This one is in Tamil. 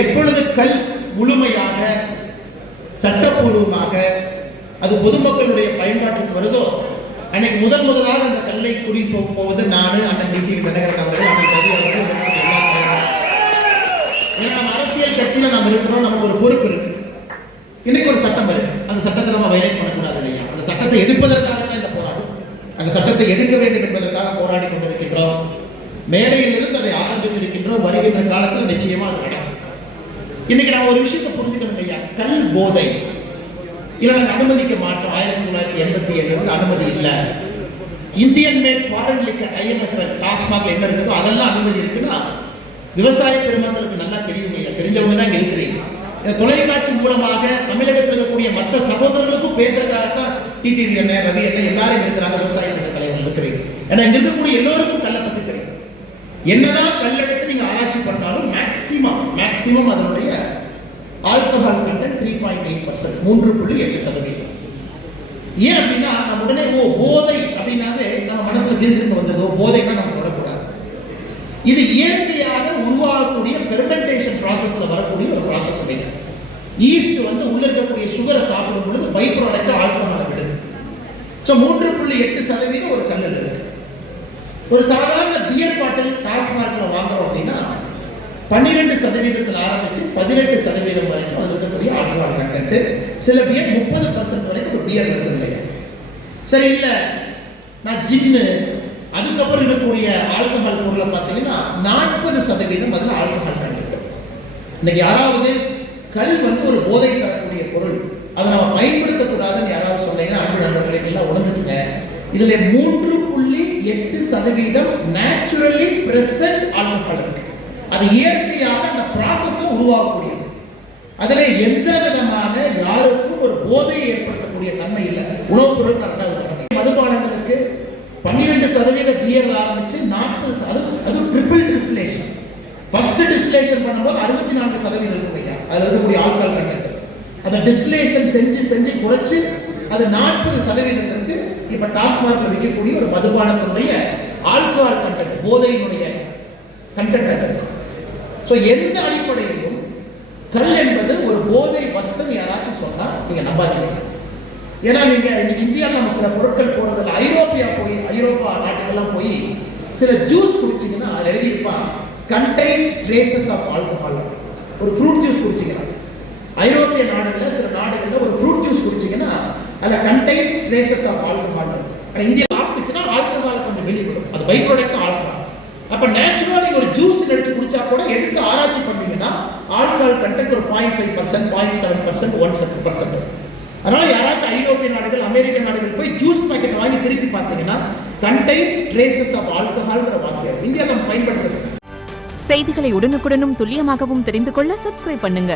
எப்பொழுது கல் முழுமையாக சட்டப்பூர்வமாக அது பொதுமக்களுடைய பயன்பாட்டுக்கு வருதோ அன்னைக்கு முதலாக அந்த கல்லை குறிப்பு போவது நானு அண்ணன் டிடிவி தினகரன் அவர்கள். நம்ம அரசியல் கட்சியில நாம் இருக்கிறோம், நமக்கு ஒரு பொறுப்பு இருக்கு. இன்னைக்கு ஒரு சட்டம் இருக்கு, அந்த சட்டத்தை நம்ம வயலேட் பண்ணக்கூடாது இல்லையா? அந்த சட்டத்தை எடுப்பதற்காக தான் இந்த போராட்டம். அந்த சட்டத்தை எடுக்க வேண்டும் என்பதற்காக போராடி கொண்டிருக்கின்றோம். மேடையில் இருந்து அதை ஆரம்பித்திருக்கின்றோம். வருகின்ற காலத்தில் நிச்சயமா அது நடக்கும். இன்னைக்கு நான் ஒரு விஷயத்தை புரிஞ்சுக்கணும் ஐயா, கல் போதை இதை நாங்கள் அனுமதிக்க மாட்டோம். 1987 அனுமதி இல்லை. Indian mat foreign liquor IMFL TASMAC என்ன இருக்குதோ அதெல்லாம் அனுமதி இருக்குன்னா விவசாய பெருமக்களுக்கு நல்லா தெரியும் ஐயா, தெரிஞ்சவங்க தான் இருக்கிறீங்க. தொலைக்காட்சி மூலமாக தமிழகத்தில் இருக்கக்கூடிய மற்ற சகோதரர்களுக்கும் பேசுறதுக்காகத்தான் டிடிவி அண்ணன், ரவி அண்ணன் எல்லாரும் இருக்கிறாங்க, விவசாய சங்க தலைவர் இருக்கிறீங்க. ஏன்னா இங்க இருக்கக்கூடிய எல்லோருக்கும் கல்லை பத்தி தெரியும். என்னதான் கல் எடுத்து நீங்க ஆராய்ச்சி பண்ணாலும் மேக்சிமம் அதனுடைய ஆல்கஹால் கண்டென்ட் 3.8%, 3.8%. ஏன் அப்படின்னா நம்ம உடனே போதை அப்படின்னாவே நம்ம மனசுல திரும்ப வந்தது, போதைன்னா நம்ம தொடக்கூடாது. இது இயற்கையாக உருவாகக்கூடிய ஃபெர்மெண்டேஷன் ப்ராசஸ்ல வரக்கூடிய ஒரு ப்ராசஸ். ஈஸ்ட் உள்ள இருக்கக்கூடிய சுகரை சாப்பிடும் பொழுது பை ப்ராடக்ட் ஆல்கஹாலை விடுது. ஸோ 3.8% ஒரு கல்லில் இருக்கு. ஒரு சாதாரண பியர் பாட்டில் டாஸ்மார்க்ல வாங்குறோம் அப்படின்னா 12% ஆரம்பிச்சு 18% வரைக்கும் அது இருக்கக்கூடிய ஆல்கஹால் கண்டென்ட். சில பியர் 30% வரைக்கும் ஒரு பியர் இருக்குது. சரி இல்லை, நான் ஜின்னு அதுக்கப்புறம் இருக்கக்கூடிய ஆல்கஹால் பொருளை பார்த்தீங்கன்னா 40% அதில் ஆல்கஹால் கண்டென்ட். இன்னைக்கு யாராவது கல் ஒரு போதை தரக்கூடிய பொருள், அதை நம்ம பயன்படுத்தக்கூடாதுன்னு யாராவது சொன்னீங்கன்னா அன்பு நண்பர்களுக்கு எல்லாம் உணர்ந்துச்சுங்க. இதுல 3.8% நேச்சுரலி பிரசன்ட் ஆல்கஹால் இருக்கு. அது இயற்கையாக அந்த ப்ராசஸ்ல உருவாகக்கூடியது. அதுல எந்த விதமான யாருக்கும் ஒரு போதையை ஏற்படுத்தக்கூடிய தன்மை இல்லை. உணவுப் பொருட்கள் மதுபானங்களுக்கு 12% பியர் ஆரம்பிச்சு 40%, அது ட்ரிபிள் டிஸ்டிலேஷன். ஃபர்ஸ்ட் டிஸ்டிலேஷன் பண்ணும்போது 64% இருக்குங்க அதுல இருக்கக்கூடிய ஆல்கஹால் கண்டென்ட். அதை டிஸ்டிலேஷன் செஞ்சு குறைச்சு அது 40% இப்ப டாஸ்மார்க்ல விற்கக்கூடிய ஒரு மதுபானத்தினுடைய ஆல்கஹால் கண்டென்ட், போதையினுடைய கண்டென்ட் இருக்கு. ஸோ எந்த அடிப்படையிலும் கல் என்பது ஒரு போதை வஸ்து யாராச்சும் சொன்னா நீங்க நம்பாதீங்க. ஏன்னா நீங்க இந்தியாவில் நம்ம சில பொருட்கள் போறதில்ல. ஐரோப்பா நாட்டுக்கெல்லாம் போய் சில ஜூஸ் குடிச்சிங்கன்னா அதில் எழுதியிருப்பான் கண்டெய்ன்ஸ் ட்ரேசஸ் ஆஃப் ஆல்கஹால். ஒரு ஃப்ரூட் ஜூஸ் குடிச்சிங்கன்னா ஐரோப்பிய நாடுகளில் சில நாடுகளில் ஒரு ஃப்ரூட் ஜூஸ் குடிச்சிங்கன்னா அதில் contains traces of alcohol. India சாப்பிட்டுச்சுன்னா ஆல்கஹாலை கொஞ்சம் வெளியிடும், அது பை ப்ராடக்ட் ஆல்கஹால். அப்ப நேச்சுரலா ஒரு ஜூஸ் எடுத்து குடிச்சா கூட எடுத்து ஆராய்ச்சி பண்ணீங்கன்னா ஆல்கஹால் கண்டென்ட் ஒரு 0.5%, 0.7%, 1%. அதனால யாராச்சும் ஐரோப்பிய நாடுகள், அமெரிக்க நாடுகள் போய் ஜூஸ் பாக்கெட் வாங்கி திருப்பி பார்த்தீங்கன்னா கண்டெய்ன்ஸ் ட்ரேசஸ் ஆஃப் ஆல்கஹால்ங்கிற வாக்கியம் இந்தியா நம்ம பயன்படுத்துறது. செய்திகளை உடனுக்குடனும் துல்லியமாகவும் தெரிந்து கொள்ள சப்ஸ்கிரைப் பண்ணுங்க.